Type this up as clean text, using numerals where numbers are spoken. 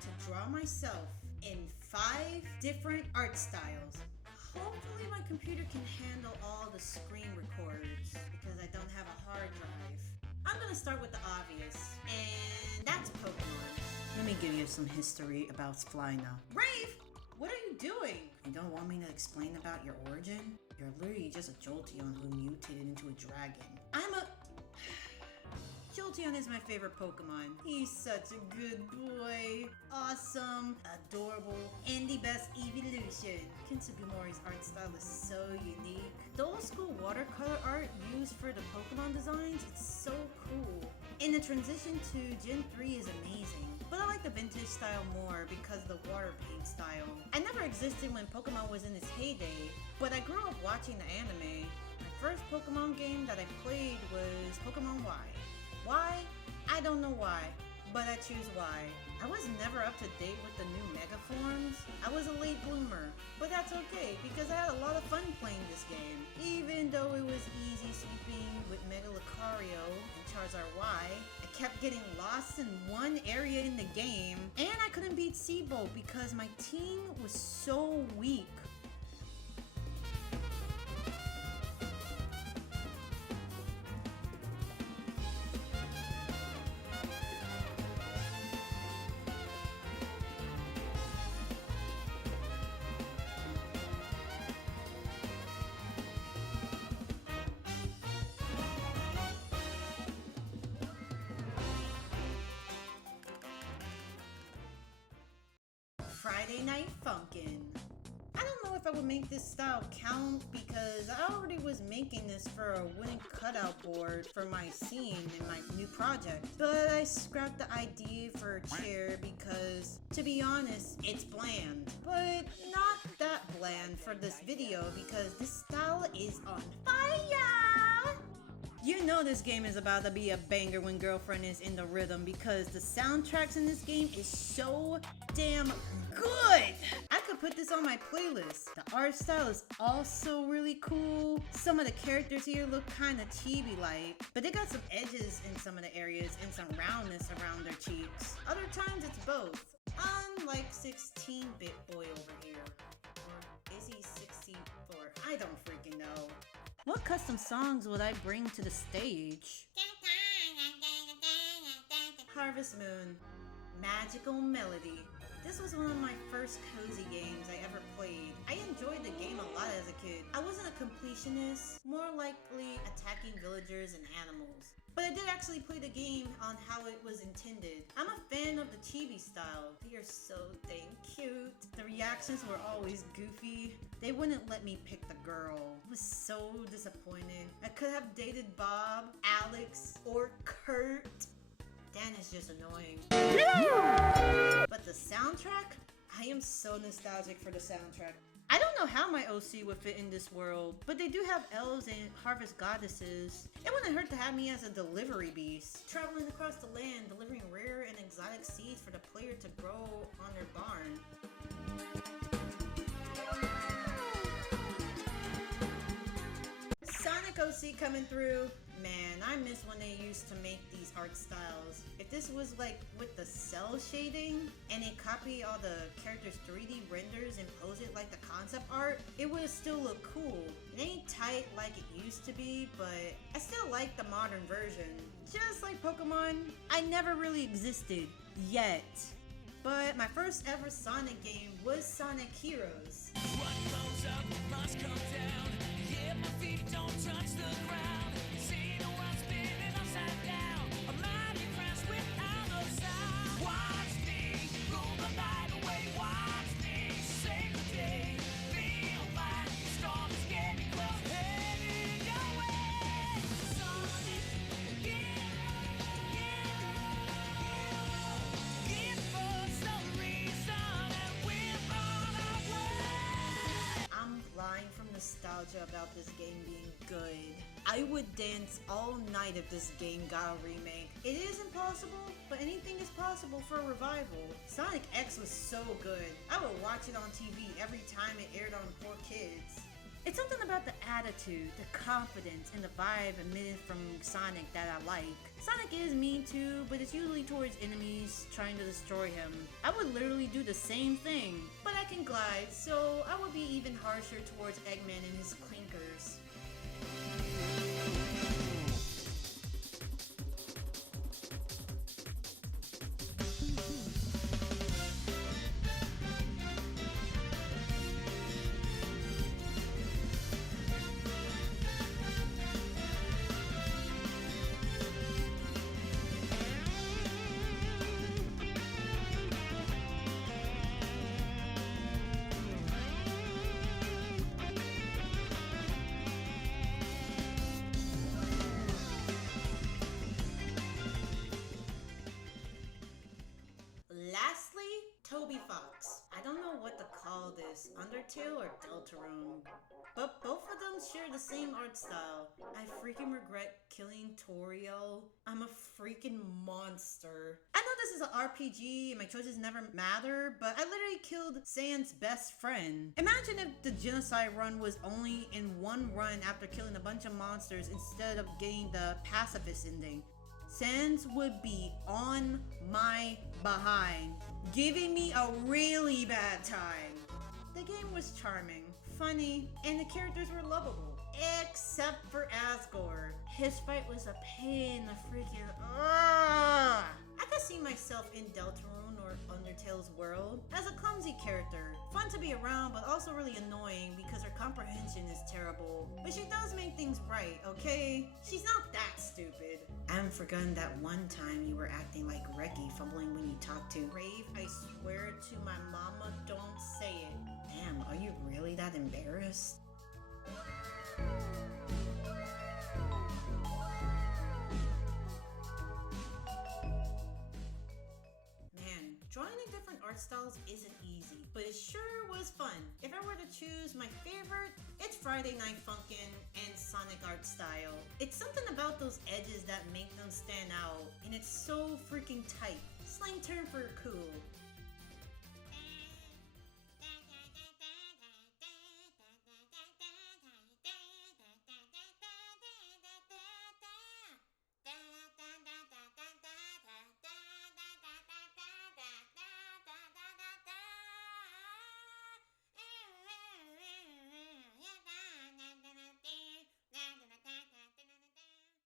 to draw myself in 5 different art styles. Hopefully my computer can handle all the screen records because I don't have a hard drive. I'm gonna start with the obvious, and that's Pokemon. Let me give you some history about FlynaMU. Rave! What are you doing? You don't want me to explain about your origin? You're literally just a Jolteon who mutated into a dragon. Jolteon is my favorite Pokemon. He's such a good boy. Awesome, adorable, and the best evolution. Ken Sugimori's art style is so unique. The old school watercolor art used for the Pokemon designs, it's so cool. And the transition to Gen 3 is amazing. But I like the vintage style more because of the water paint style. I never existed when Pokemon was in its heyday, but I grew up watching the anime. My first Pokemon game that I played was Pokemon Y. Why? I don't know why, but I choose Y. I was never up to date with the new Mega Forms. I was a late bloomer, but that's okay because I had a lot of fun playing this game. Even though it was easy sweeping with Mega Lucario and Charizard Y, I kept getting lost in one area in the game, and I couldn't beat Seabolt because my team was so weak. Friday Night Funkin'. I don't know if I would make this style count because I already was making this for a wooden cutout board for my scene in my new project. But I scrapped the idea for a chair because, to be honest, it's bland. But not that bland for this video because this style is on fire! You know this game is about to be a banger when girlfriend is in the rhythm because the soundtracks in this game is so damn good! I could put this on my playlist. The art style is also really cool. Some of the characters here look kinda chibi-like, but they got some edges in some of the areas and some roundness around their cheeks. Other times it's both. Unlike 16-bit boy over here. Or is he 64? I don't freaking know. What custom songs would I bring to the stage? Harvest Moon. Magical Melody. This was one of my first cozy games I ever played. I enjoyed the game a lot as a kid. I wasn't a completionist, more likely attacking villagers and animals. But I did actually play the game on how it was intended. I'm a fan of the chibi style. They are so dang cute. The reactions were always goofy. They wouldn't let me pick the girl. I was so disappointed. I could have dated Bob, Alex, or Kurt. Dan is just annoying. But the soundtrack? I am so nostalgic for the soundtrack. I don't know how my OC would fit in this world, but they do have elves and harvest goddesses. It wouldn't hurt to have me as a delivery beast, traveling across the land, delivering rare and exotic seeds for the player to grow on their barn. Sonic OC coming through. Man, I miss when they used to make these art styles. If this was like with the cell shading and they copy all the characters' 3D renders and pose it like the concept art, it would still look cool. It ain't tight like it used to be, but I still like the modern version. Just like Pokemon, I never really existed yet. But my first ever Sonic game was Sonic Heroes. What goes up must come down. Yeah, my feet don't touch the ground. See the world spinning upside down. A mighty crash without no sound. Watch me rule the night away. Watch me save the day. Feel my storm is getting close. Heading your way. Sonic, give us a reason and we're on our way. I'm blind from nostalgia about this game being good. I would dance all night if this game got a remake. It is impossible, but anything is possible for a revival. Sonic X was so good. I would watch it on TV every time it aired on 4Kids. It's something about the attitude, the confidence, and the vibe emitted from Sonic that I like. Sonic is mean too, but it's usually towards enemies trying to destroy him. I would literally do the same thing, but I can glide, so I would be even harsher towards Eggman and his clinkers. Lastly, Toby Fox. I don't know what to call this, Undertale or Deltarune, but both of them share the same art style. I freaking regret killing Toriel. I'm a freaking monster. I know this is an RPG and my choices never matter, but I literally killed Sans best friend. Imagine if the genocide run was only in one run after killing a bunch of monsters instead of getting the pacifist ending. Sans would be on my behind, giving me a really bad time. The game was charming, funny, and the characters were lovable. Except for Asgore. His fight was a pain in the freaking... I could see myself in Deltarune or Undertale's world as a clumsy character. Fun to be around, but also really annoying because her comprehension is terrible. But she does make things right, okay? She's not that stupid. I haven't forgotten that one time you were acting like Reki, fumbling when you talked to Rave. I swear to my mama, don't say it. Damn, are you really that embarrassed? Man, drawing in different art styles isn't easy, but it sure was fun. If I were to choose my favorite, it's Friday Night Funkin' and Sonic art style. It's something about those edges that make them stand out, and it's so freaking tight. Slang term for cool.